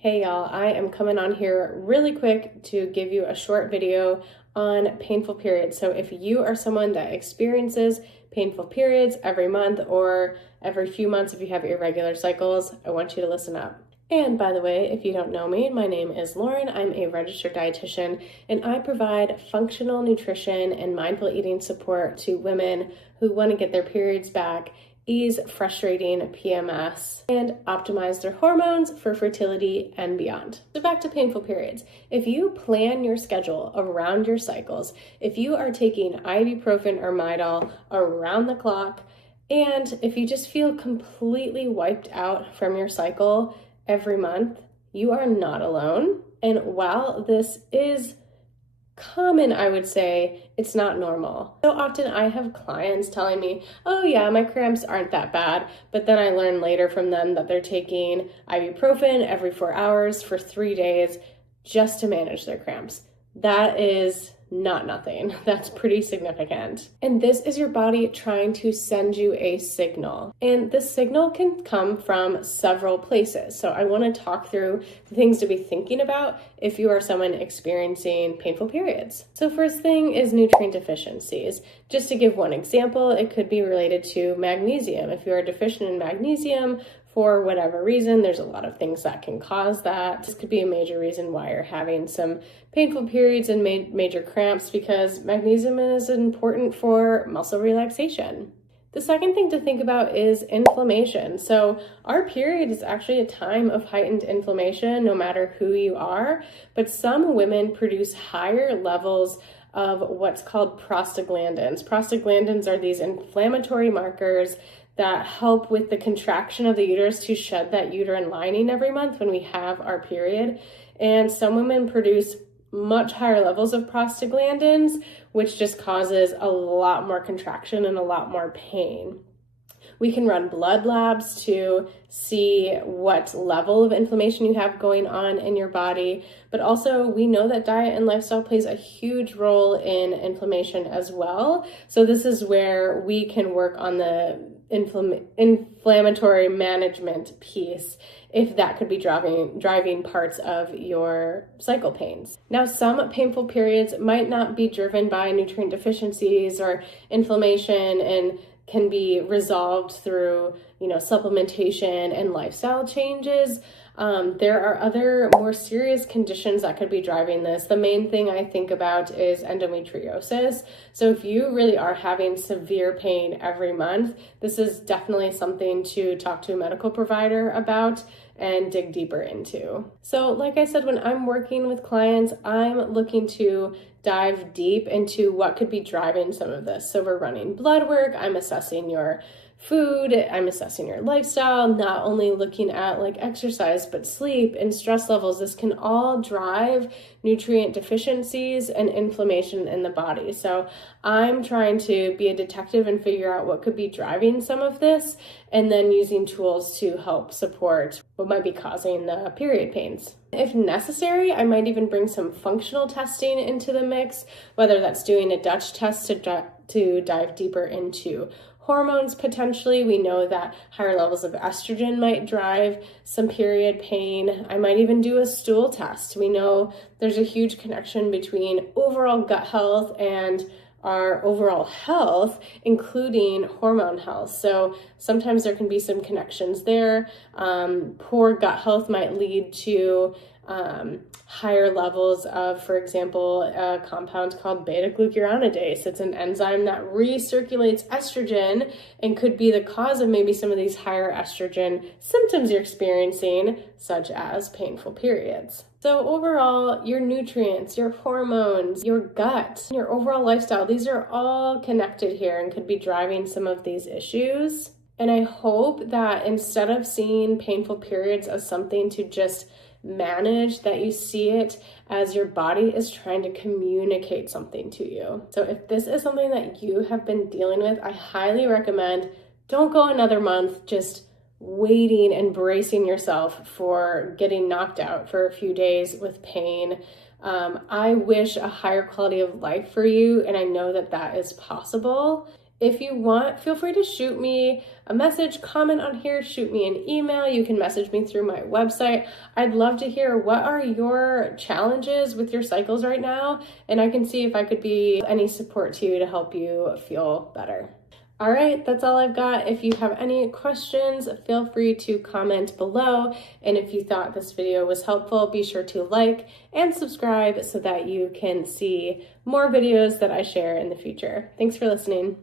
Hey y'all, I am coming on here really quick to give you a short video on painful periods. So if you are someone that experiences painful periods every month or every few months if you have irregular cycles, I want you to listen up. And by the way, if you don't know me, my name is Lauren. I'm a registered dietitian and I provide functional nutrition and mindful eating support to women who want to get their periods back, ease frustrating PMS, and optimize their hormones for fertility and beyond. So back to painful periods. If you plan your schedule around your cycles, if you are taking ibuprofen or Midol around the clock, and if you just feel completely wiped out from your cycle every month, you are not alone. And while this is common, I would say, it's not normal. So often I have clients telling me, oh yeah, my cramps aren't that bad, but then I learn later from them that they're taking ibuprofen every 4 hours for 3 days just to manage their cramps. That is not nothing. That's pretty significant. And this is your body trying to send you a signal. And the signal can come from several places. So I want to talk through the things to be thinking about if you are someone experiencing painful periods. So first thing is nutrient deficiencies. Just to give one example, it could be related to magnesium. If you are deficient in magnesium, for whatever reason, there's a lot of things that can cause that. This could be a major reason why you're having some painful periods and major cramps, because magnesium is important for muscle relaxation. The second thing to think about is inflammation. So our period is actually a time of heightened inflammation, no matter who you are, but some women produce higher levels of what's called prostaglandins. Prostaglandins are these inflammatory markers that help with the contraction of the uterus to shed that uterine lining every month when we have our period. And some women produce much higher levels of prostaglandins, which just causes a lot more contraction and a lot more pain. We can run blood labs to see what level of inflammation you have going on in your body, but also we know that diet and lifestyle plays a huge role in inflammation as well. So this is where we can work on the inflammatory management piece, if that could be driving parts of your cycle pains. Now, some painful periods might not be driven by nutrient deficiencies or inflammation and can be resolved through, supplementation and lifestyle changes. There are other more serious conditions that could be driving this. The main thing I think about is endometriosis. So if you really are having severe pain every month, this is definitely something to talk to a medical provider about and dig deeper into. So like I said, when I'm working with clients, I'm looking to dive deep into what could be driving some of this. So we're running blood work, I'm assessing your food, I'm assessing your lifestyle, not only looking at like exercise, but sleep and stress levels. This can all drive nutrient deficiencies and inflammation in the body. So I'm trying to be a detective and figure out what could be driving some of this, and then using tools to help support what might be causing the period pains. If necessary, I might even bring some functional testing into the mix, whether that's doing a Dutch test to dive deeper into hormones potentially. We know that higher levels of estrogen might drive some period pain. I might even do a stool test. We know there's a huge connection between overall gut health and our overall health, including hormone health. So sometimes there can be some connections there. Poor gut health might lead to higher levels of, for example, a compound called beta-glucuronidase. It's an enzyme that recirculates estrogen and could be the cause of maybe some of these higher estrogen symptoms you're experiencing, such as painful periods. So overall, your nutrients, your hormones, your gut, your overall lifestyle, these are all connected here and could be driving some of these issues. And I hope that instead of seeing painful periods as something to just manage, that you see it as your body is trying to communicate something to you. So if this is something that you have been dealing with, I highly recommend don't go another month just waiting and bracing yourself for getting knocked out for a few days with pain. I wish a higher quality of life for you, and I know that that is possible. If you want, feel free to shoot me a message, comment on here, shoot me an email. You can message me through my website. I'd love to hear what are your challenges with your cycles right now, and I can see if I could be any support to you to help you feel better. All right, that's all I've got. If you have any questions, feel free to comment below. And if you thought this video was helpful, be sure to like and subscribe so that you can see more videos that I share in the future. Thanks for listening.